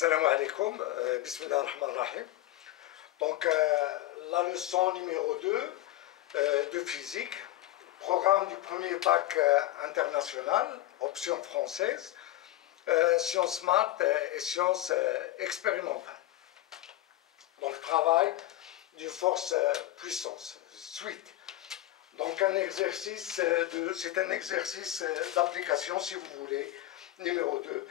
Salam alaikum, bismillah ar-Rahman ar-Rahim. Donc, la leçon numéro 2 de physique, programme du premier bac international, option française, sciences maths et sciences expérimentales. Donc, travail d'une force puissance, suite. Donc, c'est un exercice d'application, si vous voulez, numéro 2,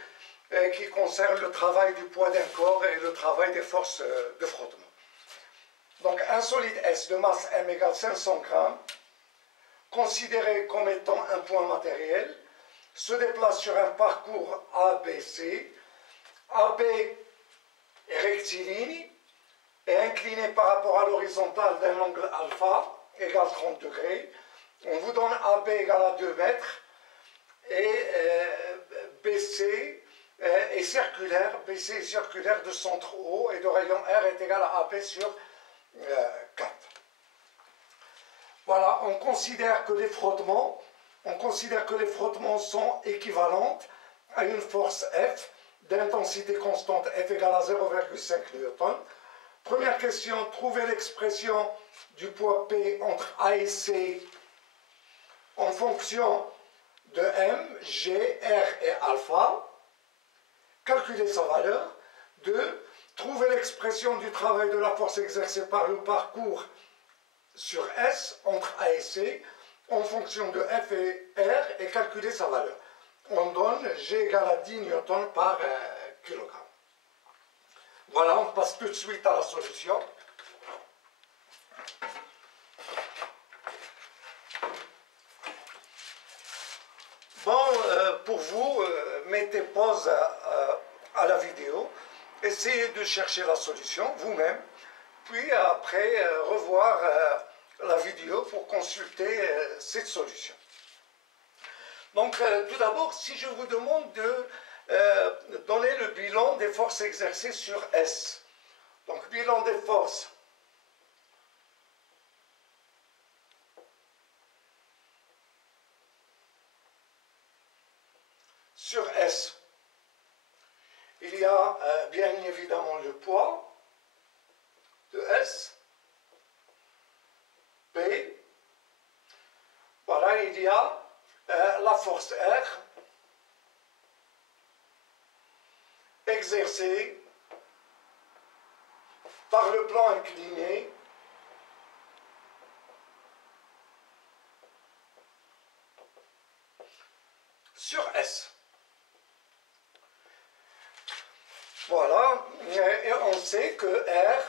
qui concerne le travail du poids d'un corps et le travail des forces de frottement. Donc, un solide S de masse M égale 500 grammes, considéré comme étant un point matériel, se déplace sur un parcours ABC. AB est rectiligne et incliné par rapport à l'horizontale d'un angle alpha, égale 30 degrés. On vous donne AB égale à 2 mètres et BC est circulaire, BC est circulaire de centre O et de rayon R est égal à AP sur 4. Voilà, on considère que les frottements sont équivalents à une force F d'intensité constante F égale à 0,5 newton. Première question, trouvez l'expression du poids P entre A et C en fonction de M, G, R et alpha. Calculer sa valeur. 2. Trouver l'expression du travail de la force exercée par le parcours sur S entre A et C en fonction de F et R et calculer sa valeur. On donne G égale à 10 newtons par kilogramme. Voilà, on passe tout de suite à la solution. Bon, pour vous, mettez pause à la vidéo, essayez de chercher la solution vous-même, puis après revoir la vidéo pour consulter cette solution. Donc, tout d'abord, si je vous demande de donner le bilan des forces exercées sur S. Donc, bilan des forces sur S. Il y a bien évidemment le poids de S, P. Voilà, il y a la force R exercée par le plan incliné sur S. Voilà, et on sait que R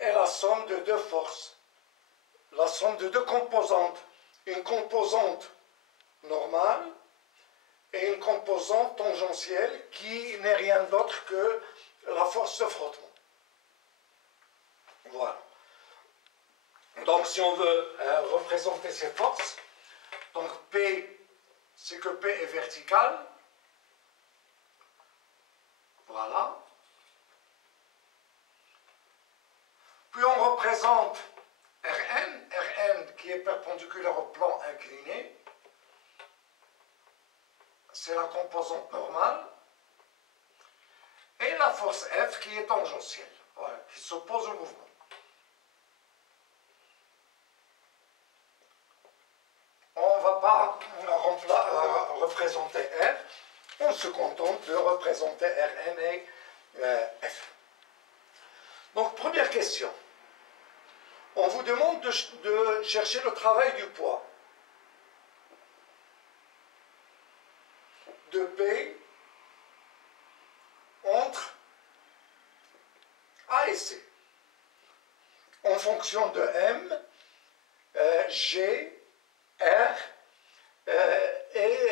est la somme de deux forces, la somme de deux composantes, une composante normale et une composante tangentielle qui n'est rien d'autre que la force de frottement. Voilà. Donc si on veut représenter ces forces, donc P, c'est que P est vertical. Voilà. Puis on représente Rn qui est perpendiculaire au plan incliné. C'est la composante normale. Et la force F qui est tangentielle, voilà, qui s'oppose au mouvement. On ne va pas représenter R. On se contente de représenter Rn et F. Donc, première question. On vous demande de chercher le travail du poids de P entre A et C en fonction de M, G, R et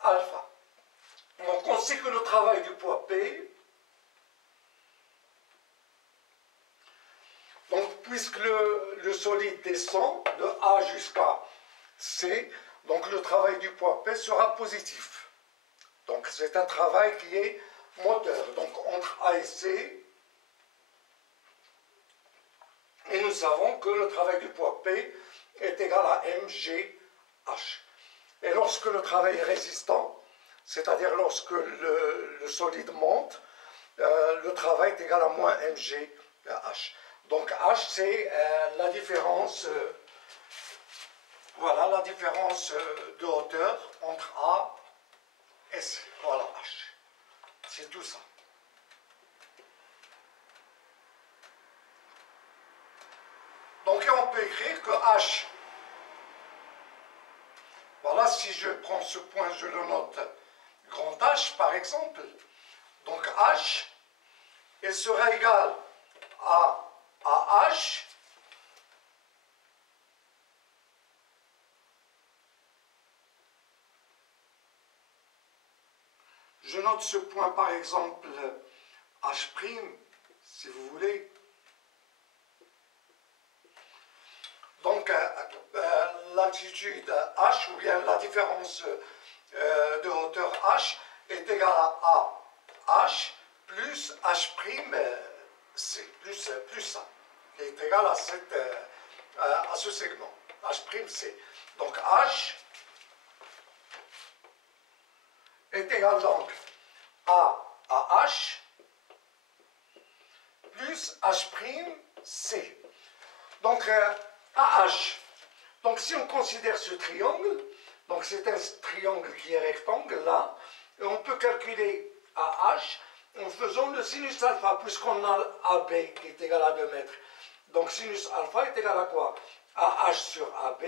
alpha. Donc on sait que le travail du poids P, donc puisque le solide descend de A jusqu'à C, donc le travail du poids P sera positif. Donc c'est un travail qui est moteur. Donc entre A et C, et nous savons que le travail du poids P est égal à mgh. Et lorsque le travail est résistant, c'est-à-dire lorsque le solide monte, le travail est égal à moins mg h. Donc h, c'est la différence, voilà, la différence de hauteur entre A et C. Voilà h. C'est tout ça. Donc on peut écrire que h, voilà, si je prends ce point, je le note grand H par exemple, donc H, il sera égal à H je note ce point par exemple H', si vous voulez. Donc l'altitude H, ou bien la différence de hauteur H, est égale à H plus H', plus ça, qui est égal à ce segment, H', donc H est égal donc à H plus H', donc AH. Donc si on considère ce triangle, donc c'est un triangle qui est rectangle là, et on peut calculer AH en faisant le sinus alpha, puisqu'on a AB qui est égal à 2 mètres. Donc sinus alpha est égal à quoi? AH sur AB,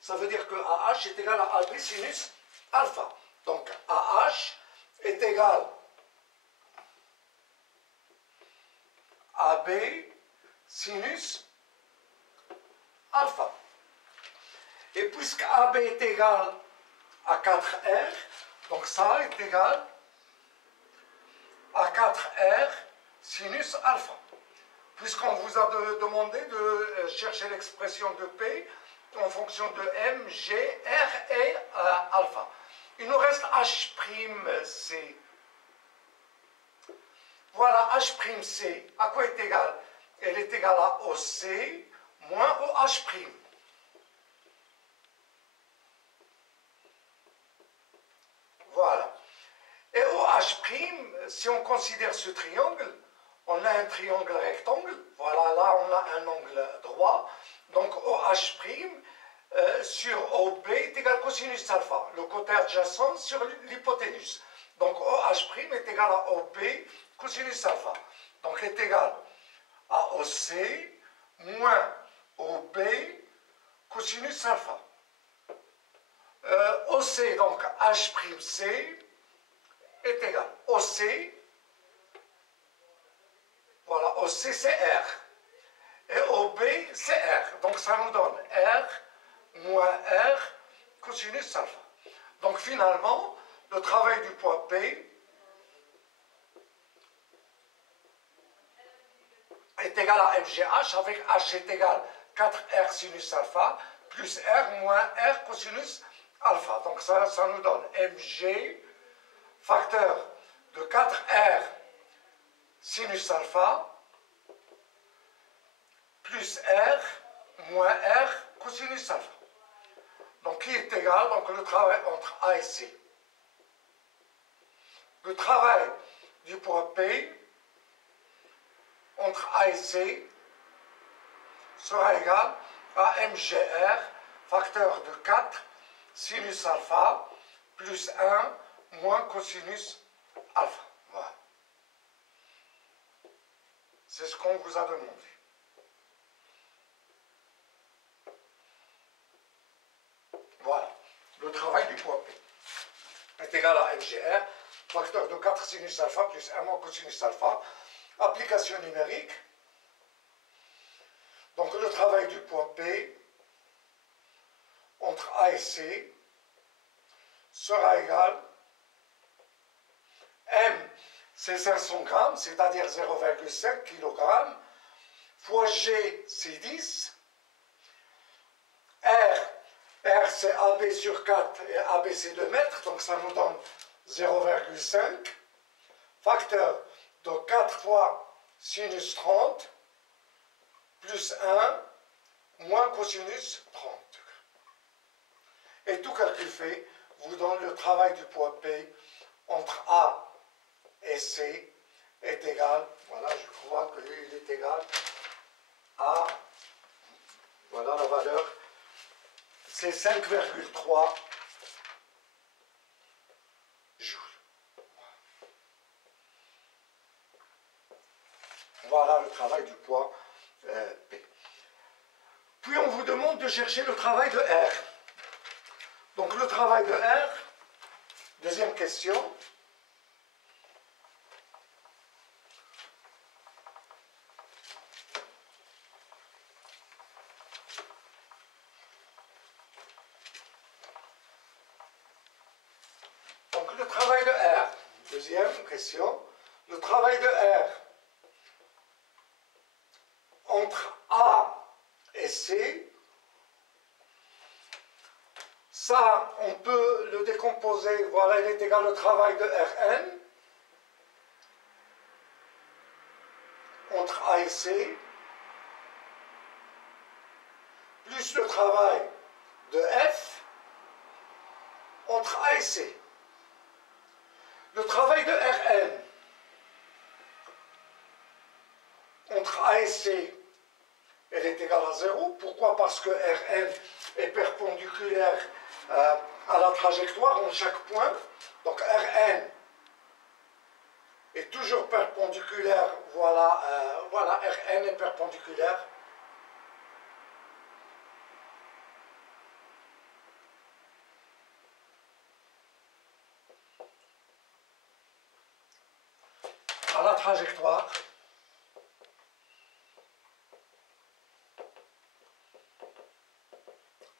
ça veut dire que AH est égal à AB sinus alpha. Donc AH est égal à AB sinus alpha. Et puisque AB est égal à 4R, donc ça est égal à 4R sinus alpha. Puisqu'on vous a demandé de chercher l'expression de P en fonction de M, G, R et alpha. Il nous reste H', voilà, H', à quoi est égal? Elle est égale à OC moins OH'. Voilà. Et OH', si on considère ce triangle, on a un triangle rectangle, voilà, là on a un angle droit, donc OH' sur OB est égal à cosinus alpha, le côté adjacent sur l'hypoténuse. Donc OH' est égal à OB cosinus alpha. Donc est égal à OC moins OB cosinus alpha. OC, donc H', est égal à OC, voilà, OC c'est R, et OB c'est R, donc ça nous donne R moins R cosinus alpha. Donc finalement, le travail du poids P est égal à MGH, avec H est égal à 4R sinus alpha, plus R moins R cosinus alpha. Donc ça nous donne Mg, facteur de 4R sinus alpha, plus R moins R cosinus alpha. Donc qui est égal, donc le travail entre A et C. Le travail du poids P entre A et C sera égal à MGR, facteur de 4 sinus alpha, plus 1 moins cosinus alpha. Voilà. C'est ce qu'on vous a demandé. Voilà. Le travail du poids P est égal à MGR, facteur de 4 sinus alpha plus 1 moins cosinus alpha. Application numérique. Donc le travail du poids P entre A et C sera égal M, c'est 500 grammes, c'est-à-dire 0,5 kg, fois G, c'est 10, R c'est AB sur 4 et AB c'est 2 mètres, donc ça nous donne 0,5, facteur de 4 fois sinus 30, plus 1, moins cosinus 30. Et tout calcul fait vous donne le travail du poids P entre A et C est égal, voilà, je crois qu'il est égal à, voilà la valeur, c'est 5,3 joules. Voilà le travail du poids P. Puis on vous demande de chercher le travail de R. Donc le travail de R, deuxième question. Donc le travail de R, deuxième question. Le travail de R entre A et C, ça, on peut le décomposer, voilà, il est égal au travail de Rn entre A et C, plus le travail de F entre A et C. Le travail de Rn entre A et C, elle est égale à 0. Pourquoi? Parce que Rn est perpendiculaire à la trajectoire en chaque point. Donc Rn est toujours perpendiculaire, voilà, voilà, Rn est perpendiculaire à la trajectoire.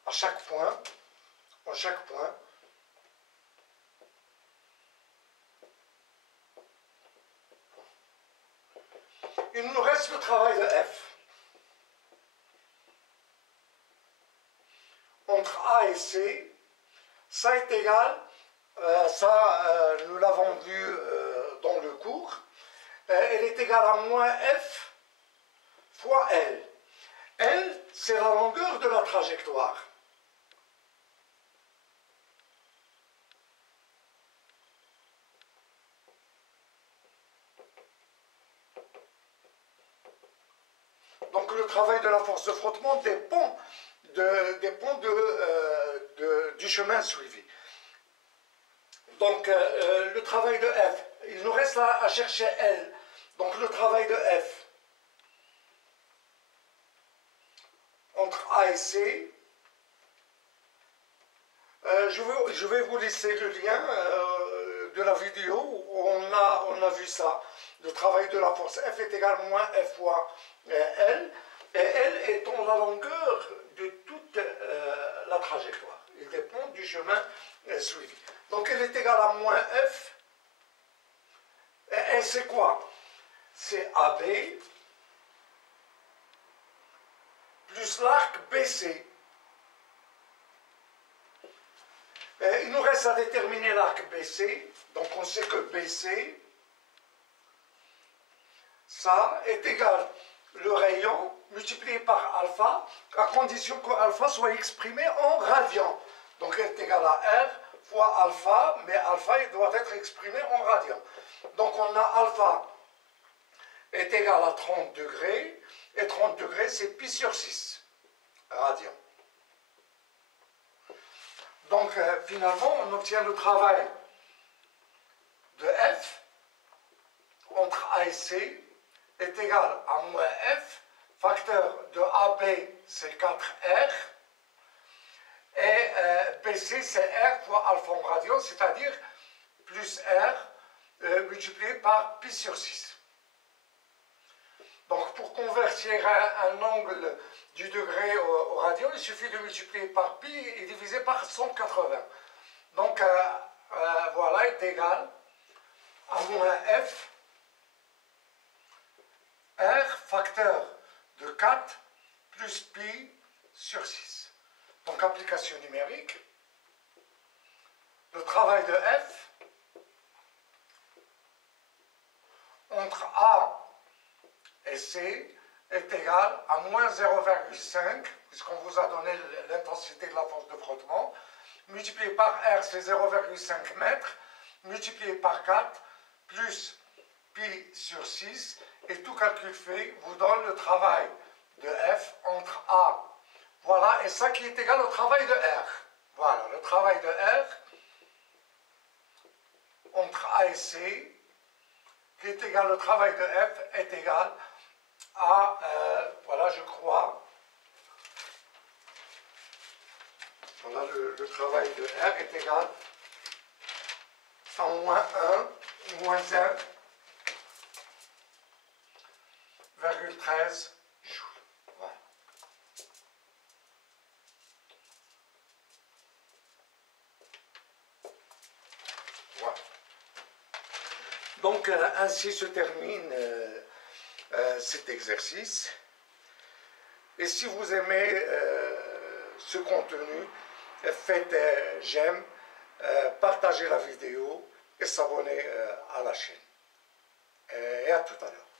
À chaque point, en chaque point, il nous reste le travail de F. Entre A et C, ça est égal, nous l'avons vu dans le cours, elle est égale à moins F fois L. L, c'est la longueur de la trajectoire. Donc le travail de la force de frottement dépend du chemin suivi. Donc le travail de F, il nous reste à chercher L. Donc le travail de F entre A et C, je vais vous laisser le lien de la vidéo où on a vu ça. Le travail de la force F est égal à moins F fois L, et L étant la longueur de toute la trajectoire. Il dépend du chemin suivi. Donc elle est égale à moins F, et c'est quoi? C'est AB plus l'arc BC. Il nous reste à déterminer l'arc BC, donc on sait que BC, ça est égal le rayon multiplié par alpha, à condition que alpha soit exprimé en radians. Donc elle est égal à R fois alpha, mais alpha il doit être exprimé en radians. Donc on a alpha est égal à 30 degrés, et 30 degrés c'est pi sur 6 radians. Donc finalement on obtient le travail de F entre A et C est égal à moins F, facteur de AB c'est 4R, et BC c'est R fois alpha en radian, c'est-à-dire plus R multiplié par pi sur 6. Donc pour convertir un angle du degré au radian, il suffit de multiplier par pi et diviser par 180. Donc voilà est égal à moins F R facteur de 4 plus pi sur 6. Donc application numérique, le travail de F entre A et C est égal à moins 0,5, puisqu'on vous a donné l'intensité de la force de frottement, multiplié par R c'est 0,5 mètres, multiplié par 4 plus pi sur 6, et tout calcul fait vous donne le travail de F entre A. Voilà, et ça qui est égal au travail de R. Voilà, le travail de R entre A et C, qui est égal au travail de F, est égal à, voilà, je crois, voilà, le travail de R est égal à moins 1, moins 1,13 joules. Voilà. Voilà. Donc, ainsi se termine cet exercice. Et si vous aimez ce contenu, faites j'aime, partagez la vidéo et s'abonnez à la chaîne. Et à tout à l'heure.